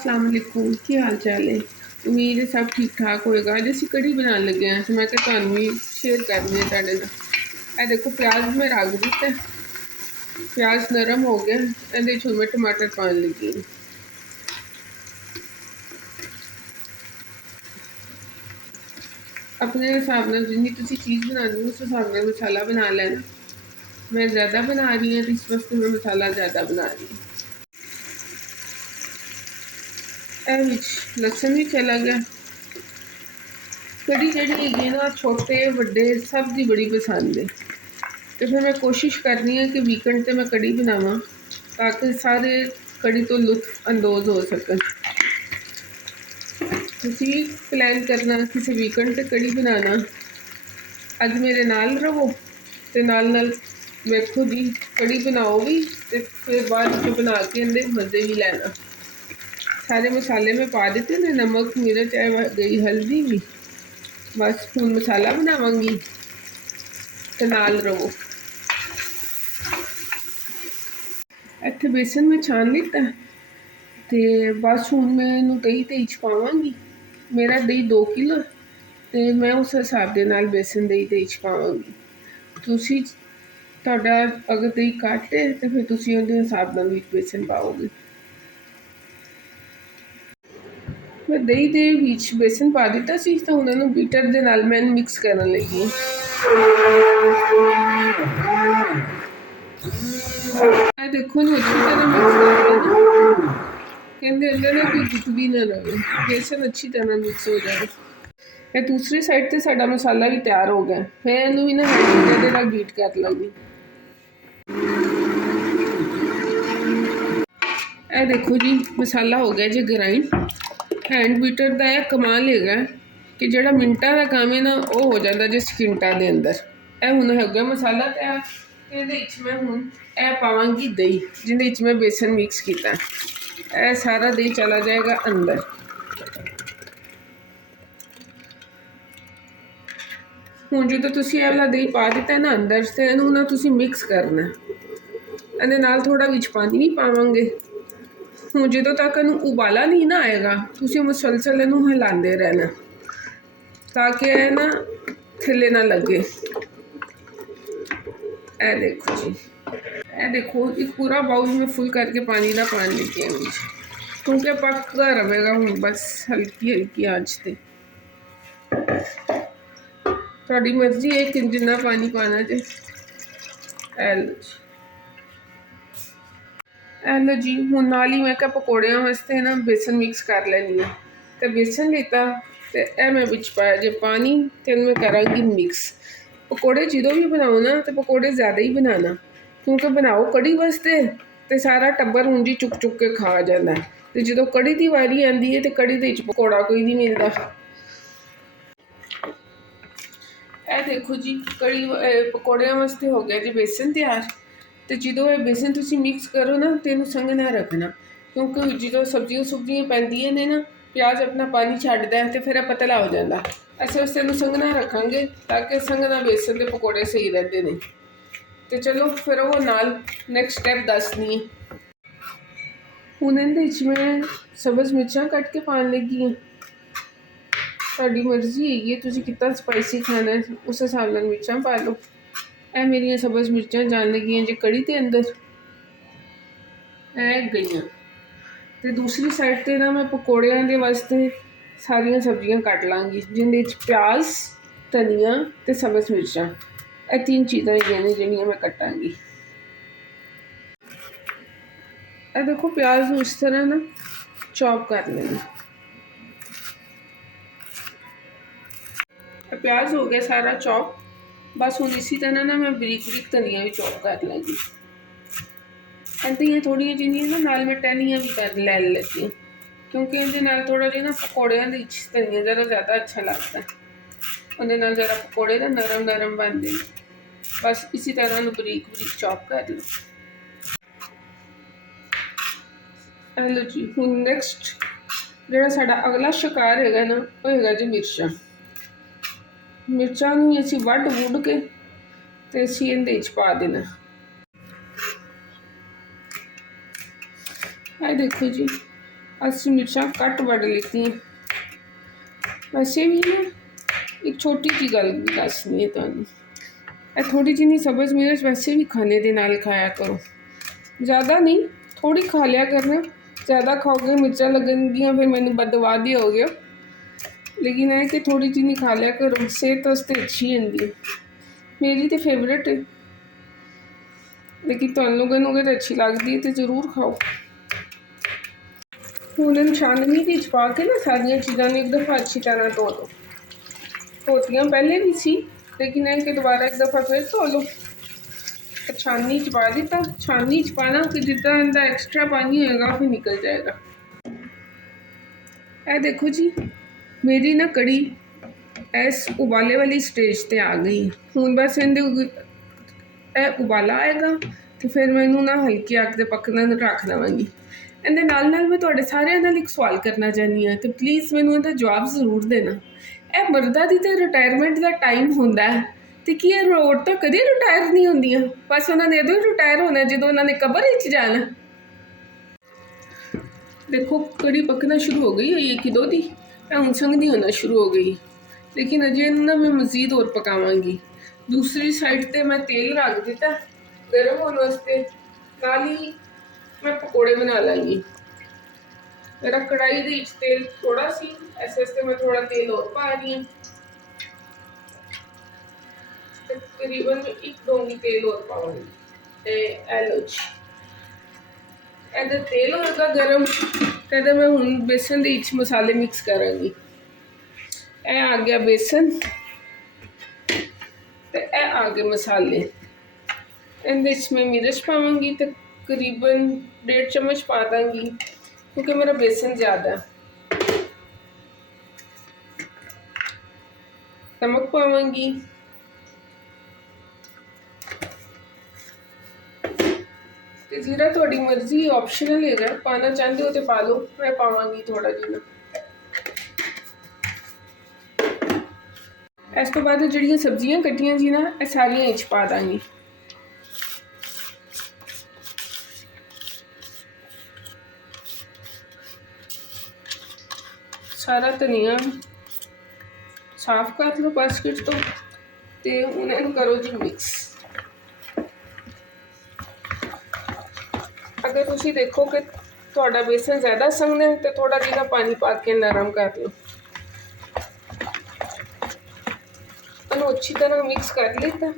अस्सलाम वालेकुम की हाल चाल है। उम्मीद है सब ठीक ठाक होएगा। अज असीं कड़ी बनाने लगे हैं तो मैं तुहानूं भी शेयर करनी है तुहाडे नाल। देखो प्याज मैं रख दिता, प्याज नरम हो गया, इहदे च मैं टमाटर पाने लगी हूँ। अपने हिसाब नाल जिन्नी तुसीं चीज़ बनानी उस हिसाब नाल मसाला बना लेना। मैं ज़्यादा बना रही हूँ तो इस वास्ते मैं मसाला ज़्यादा बना रही हूँ। लसन भी चला गया। कड़ी जी है ना छोटे बड़े सब की बड़ी पसंद है, तो फिर मैं कोशिश करनी है कि वीकेंड से मैं कड़ी बनावा ताकि सारे कड़ी तो लुत्फ अंदोज हो सकन। तुसी प्लान करना किसी वीकेंड से कड़ी बनाना, अज मेरे नाल रहो तो नाल वेखो जी कड़ी बनाओ भी तो फिर बाद बना के इहदे मज़े भी लेना। सारे मसाले में पा दिते ने, नमक मिर्च गई हल्दी भी। बस हुण मसाला बनावांगी ते नाल रहो। इत्थे बेसन में छान लिता ते बस हुण मैं इहनूं दही च पावांगी। मेरा दही 2 किलो ते मैं उस हिसाब दे नाल बेसन दही च पावांगी। तुसी तुहाडा अगर दही घट है तो फिर तुसी उहदे हिसाब नाल विच बेसन पाओगे। मैं दही दे विच बेसन पा दिता सी तो हुण इहनूं बीटर दे नाल मैं मिक्स करन लगी हूँ। देखो ना अच्छी तरह मिक्स कर लेना, कहते अंदर ना कोई गुठली ना रहे, बेसन अच्छी तरह मिक्स हो जाए। ये दूसरी साइड से साडा मसाला भी तैयार हो गया। मैं इहनूं भी ना हैंड नाल बीट कर लूँगी। ए देखो जी मसाला हो गया जी ग्राइंड। हैंड बीटर का यह कमाल है कि जिहड़ा मिनटां का काम है ना वो हो जाता जी सकिंटां दे अंदर। यह हुण हो गया मसाला तैयार। इहदे विच मैं हुण यह पावांगी दही जिहदे विच मैं बेसन मिक्स किया। यह सारा दही चला जाएगा अंदर। हुण जो तुसीं यह वाला दही पा दिता है ना अंदर तो इहनूं ना तुसीं मिक्स करना। इहदे नाल थोड़ा विच पानी भी पावांगे। हुण जदों तक इहनूं उबाला नहीं ना आएगा तुसीं मुसलसल इहनूं हिलांदे रहना ताकि यह ना थल्ले ना लगे। ए देखो जी, ए देखो एक पूरा बाउल में फुल करके पानी का पान लेके आऊँगी क्योंकि पक्का रहेगा। हूँ बस हल्की हल्की आँच पे थोड़ी मर्जी है कि जिन्ना पानी पाना जे। लो जी हूँ नाल ही मैं क्या पकौड़ियाँ वास्ते ना बेसन मिक्स कर लैनी है। तो बेसन लेता तो यह मैं बिच पाया जे पानी तो मैं करांगी मिक्स। पकौड़े जो भी बनाओ ना तो पकौड़े ज़्यादा ही बनाना क्योंकि बनाओ कड़ी वास्ते तो सारा टब्बर ऊंज ही चुक चुक के खा जाता है। तो जो कड़ी की वारी आती है तो कड़ी के पकौड़ा कोई नहीं मिलता। ए देखो जी कड़ी पकौड़ियाँ वास्ते हो गया जी बेसन तैयार। तो जो ये बेसन तुसी मिक्स करो ना तो इन्हूं संग ना रखना क्योंकि जो सब्जियां सुब्जियां पैंदियां ने ना प्याज अपना पानी छड्डदा है तो फिर पतला हो जाता। असीं उस इन्हूं संग ना रखांगे ताकि संग ना बेसन के पकौड़े सही रहते हैं। तो चलो फिर वो नाल नैक्सट स्टैप दसनी है। हुण इहदे विच मैं सब्ज़ मिर्चां कट के पान लगी हूँ। तुहाडी मर्जी है तुसीं कितना स्पाइसी खाना है उस हिसाब नाल मिर्चां पा लो। ए मेरियां सब्ज़ मिर्चां जान लगियां जी कड़ी के अंदर ए गईयां। तो दूसरी साइड से ना मैं पकौड़ियां के वास्ते सारिया सब्जियां कट लाँगी जिंदे प्याज धनिया तो सब्ज़ मिर्चां ये 3 चीज़ां ही जिहड़ियां मैं कटांगी। ए देखो प्याज इस तरह ना चॉप कर लेना। प्याज हो गया सारा चॉप। बस हुण इसी तरह ना मैं बरीक बरीक धनिया भी चॉप कर लूँगी। ये थोड़ी जिन्नी ना नाल मैं टहनियाँ भी कर ले लेती हूँ क्योंकि इहदे नाल थोड़ा जिहा ना पकौड़ियां दे विच धनिया ज़रा ज़्यादा अच्छा लगता है। उहदे नाल ज़रा पकौड़े ना नरम नरम बनते हैं। बस इसी तरह बरीक बरीक चॉप कर लो। हेलो जी हुण नैक्सट जिहड़ा साडा अगला शिकार है ना वो है जी मिर्चां। मिर्चां नूं असीं वढ वुढ के ते असीं इहदे विच पा देना। ये देखो जी ਅਸੀਂ ਮਿਰਚਾਂ ਕੱਟ ਵੱਢ ਲਿੱਤੀਆਂ। ਵੈਸੇ ਵੀ ਨਾ ਇੱਕ ਛੋਟੀ ਜਿਹੀ ਗੱਲ ਦੱਸਣੀ ਹੈ ਤੁਹਾਨੂੰ, ਇਹ ਥੋੜ੍ਹੀ ਜਿਹੀ ਸਬਜ਼ ਮਿਰਚ ਵੈਸੇ ਵੀ ਖਾਣੇ ਦੇ ਨਾਲ ਖਾਇਆ ਕਰੋ, ज़्यादा नहीं, थोड़ी खा लिया करना। ज़्यादा खाओगे मिर्चा लगनगियाँ फिर मैंने बदवा दिया हो गया, लेकिन है कि थोड़ी जी खा लिया करो, सेहत वास्ते अच्छी होंगी है। मेरी तो फेवरेट है, लेकिन तुम लोगों को तो अच्छी लगती है तो ज़रूर खाओ। हूँ इन छाननी के पा के ना सारिया चीज़ों एक दफ़ा अच्छी तरह धो लो। धोतियाँ पहले भी सी, लेकिन है कि दोबारा एक दफ़ा फिर धो लो। छाननी च पा दिता, छाननी च पाना कि जितना इनका एक्स्ट्रा पानी होएगा फिर निकल जाएगा। ए देखो जी, मेरी ना कड़ी इस उबाले वाली स्टेज ते आ गई। हुण बस इहदे उबाला आएगा तो फिर मैं इनू ना हल्की अग ते पकन रख देवांगी। इहदे नाल नाल मैं तुहाडे सारिआं नाल एक सवाल करना चाहनी हाँ, तो प्लीज़ मैनू इहदा जवाब जरूर देना। ए मर्दां दी ते रिटायरमेंट दा टाइम हुंदा है तो कि औरतां कदे रिटायर नहीं होंदियां, बस उन्होंने उदों ही रिटायर होना जो उन्होंने कबर विच जाना। देखो कड़ी पकना शुरू हो गई है ये कि दो दी हुण संघनी होना शुरू हो गई, लेकिन अजे ना मैं मज़ीद और पकावांगी। दूसरी साइड ते मैं तेल रख दिता गर्म होने वास्ते, नाल ही मैं पकौड़े बना लाँगी। मेरा कढ़ाई दे विच तेल थोड़ा सी, इस वास्ते मैं थोड़ा तेल और पा रही हूँ। तकरीबन मैं एक डोंगी तेल और पाऊंगी। एलोच इधर तेल होगा गर्म, तो मैं हूँ बेसन दे विच मसाले मिक्स करांगी। ए आ गया बेसन तो ए आ गए मसाले। इहदे विच मैं मिर्च पावांगी, तकरीबन 1.5 चम्मच पा दांगी क्योंकि मेरा बेसन ज़्यादा। नमक पावांगी, तो जीरा थोड़ी मर्जी ऑप्शनल है, पाना चाहते हो तो पा लो, मैं पावांगी थोड़ा जीरा। इस तो बाद जिहड़ियां सब्जियां कट्टियां सी ना ये सारियां इच पा दांगी। सारा धनिया साफ कर लो बास्केट तो उन्हें करो जी मिक्स। अगर तुसी देखो कि थोड़ा बेसन ज़्यादा संघना है तो थोड़ा जिहा पानी पा के नरम कर लो। इन्हू अच्छी तरह मिक्स कर लेता।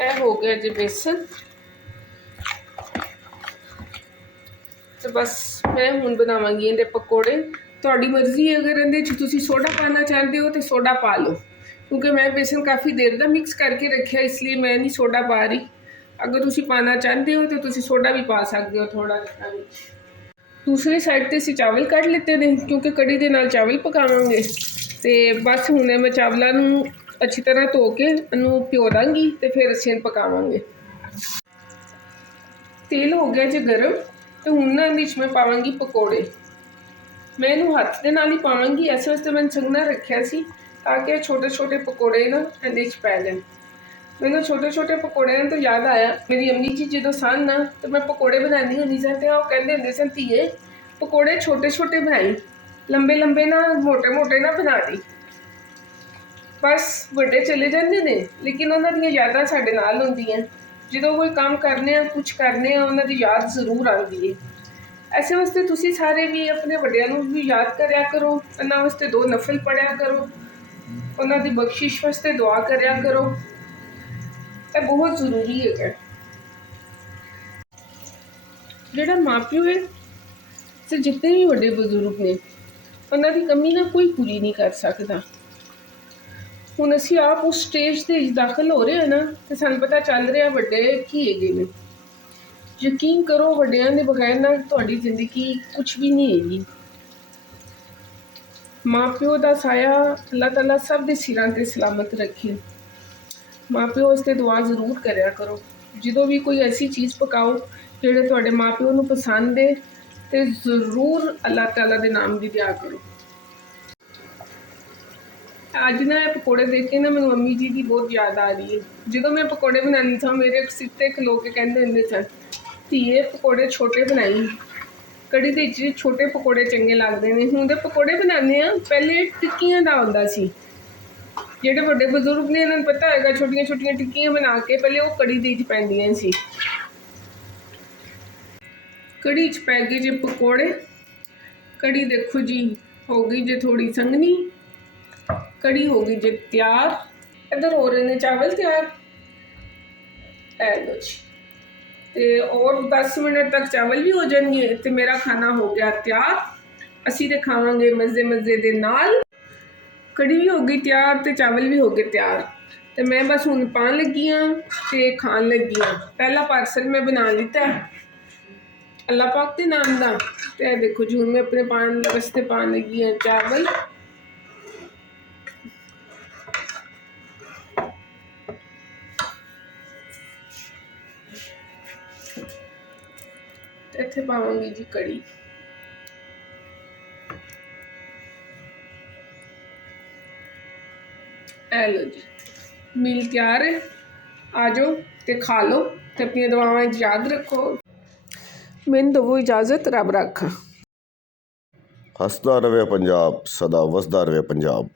ए हो गया जी बेसन, तो बस मैं हुण बनावांगी इहदे पकौड़े। तुहाडी मर्जी है, अगर इहदे च तुसी सोडा पाना चाहते हो तो सोडा पा लो, क्योंकि मैं बेसन काफ़ी देर का मिक्स करके रखा इसलिए मैं नहीं सोडा पा रही। अगर तुसी पाना चाहते हो तो तुसी सोडा भी पा सकते हो थोड़ा। दूसरी साइड ते असीं चावल कढ़ लिते ने क्योंकि कड़ी दे नाल चावल पकावांगे। तो बस हुणे मैं चावलों नूं अच्छी तरह धो के इनू भिओ दांगी तो फिर असीं पकावांगे। तेल हो गया जी गर्म, तो हुण ना इहदे विच मैं पावांगी पकौड़े। मैं इनू हत्थ दे नाल ही पावांगी, इस वास्ते मैंने संघना रखिया सी ताकि छोटे छोटे पकौड़े ना इहदे विच पै जाण। मैंने छोटे छोटे पकौड़िਆਂ तो याद आया, मेरी अम्मी जी जो सन ना तो मैं पकौड़े बनानी होंदी सी तो वो कहते होंदे सन धीए पकौड़े छोटे छोटे बनाई, लंबे लंबे ना मोटे मोटे ना बना दी। बस बड़े चले जाते हैं लेकिन उन्होंने यादां साडे नाल होंदियां, जो कोई काम करने कुछ करने उन्होंने याद जरूर आती है। ऐसे वास्ते तुसी सारे भी अपने वड्डियां नूं भी याद करया करो, उन्हां वास्ते 2 नफल पढ़िया करो, उन्हां दी बख्शिश वास्ते दुआ करया करो, ये बहुत जरूरी है। जिहड़ा माँ प्यो है ते जितने भी बड़े बुजुर्ग ने उन्हां दी कमी ना कोई पूरी नहीं कर सकता। हुण असीं आप उस स्टेज ते दाखिल हो रहे हैं ना तो सानूं पता चल रहा वड्डे की हैगे ने। यकीन करो वड्डियां दे बगैर ना तुहाडी जिंदगी कुछ भी नहीं हैगी। माँ प्यो का साया अल्लाह ताला सब दे सिरां ते सलामत रखे। माँ प्यो वास्ते दुआ जरूर करया करो, जो भी कोई ऐसी चीज़ पकाओ जिहड़े तुहाडे माँ प्यो नूं पसंद है तो ज़रूर अल्लाह ताला दे नाम दी दुआ करो। ਅੱਜ ਨਾ ਇਹ ਪਕੌੜੇ ਦੇਖ ਕੇ ਨਾ ਮੈਨੂੰ ਮੰਮੀ ਜੀ ਦੀ ਬਹੁਤ ਯਾਦ ਆ ਰਹੀ ਹੈ। ਜਦੋਂ ਮੈਂ ਪਕੌੜੇ ਬਣਾਉਂਦੀ ਸਾਂ ਮੇਰੇ ਸਿਰ 'ਤੇ ਖਲੋ ਕੇ ਕਹਿੰਦੇ ਹੁੰਦੇ ਸਨ, ਧੀਏ ਪਕੌੜੇ ਛੋਟੇ ਬਣਾਈ, ਕੜੀ ਦੇ ਵਿੱਚ ਛੋਟੇ ਪਕੌੜੇ ਚੰਗੇ ਲੱਗਦੇ ਨੇ। ਹੁਣ ਦੇ ਪਕੌੜੇ ਬਣਾਉਂਦੇ ਹਾਂ, ਪਹਿਲੇ ਟਿੱਕੀਆਂ ਦਾ ਹੁੰਦਾ ਸੀ। ਜਿਹੜੇ ਵੱਡੇ ਬਜ਼ੁਰਗ ਨੇ ਇਹਨਾਂ ਨੂੰ ਪਤਾ ਹੈਗਾ, ਛੋਟੀਆਂ ਛੋਟੀਆਂ ਟਿੱਕੀਆਂ ਬਣਾ ਕੇ ਪਹਿਲੇ ਉਹ ਕੜੀ ਦੇ ਵਿੱਚ ਪੈਂਦੀਆਂ ਸੀ। ਕੜੀ 'ਚ ਪੈ ਗਏ ਜੇ ਪਕੌੜੇ। ਕੜੀ ਦੇਖੋ ਜੀ ਹੋ ਗਈ ਜੇ ਥੋੜੀ ਸੰਘਣੀ, कड़ी होगी जी तैयार। इधर हो रहे ने चावल तैयार, है लो जी। ते और 10 मिनट तक चावल भी हो जाएंगे तो मेरा खाना हो गया तैयार। असी तो खावांगे मज़े मज़े दे नाल। कड़ी भी हो गई तैयार तो चावल भी हो गए तैयार। तो मैं बस हुण पान लगी हाँ ते खान लगी हाँ। पहला पार्सल मैं बना लिता है अल्लाह पाक के नाम का। तो देखो जी हुण मैं अपने पान वास्ते पान लगी हाँ चावल। इत्थे पावांगी जी कड़ी। ए लो जी मील तैयार है, आ जाओ ते खा लो ते अपनी दुआवां याद रखो। मैनूं दवो इजाज़त, रब रखा। हसदा रवे पंजाब, सदा वसदा रवे पंजाब।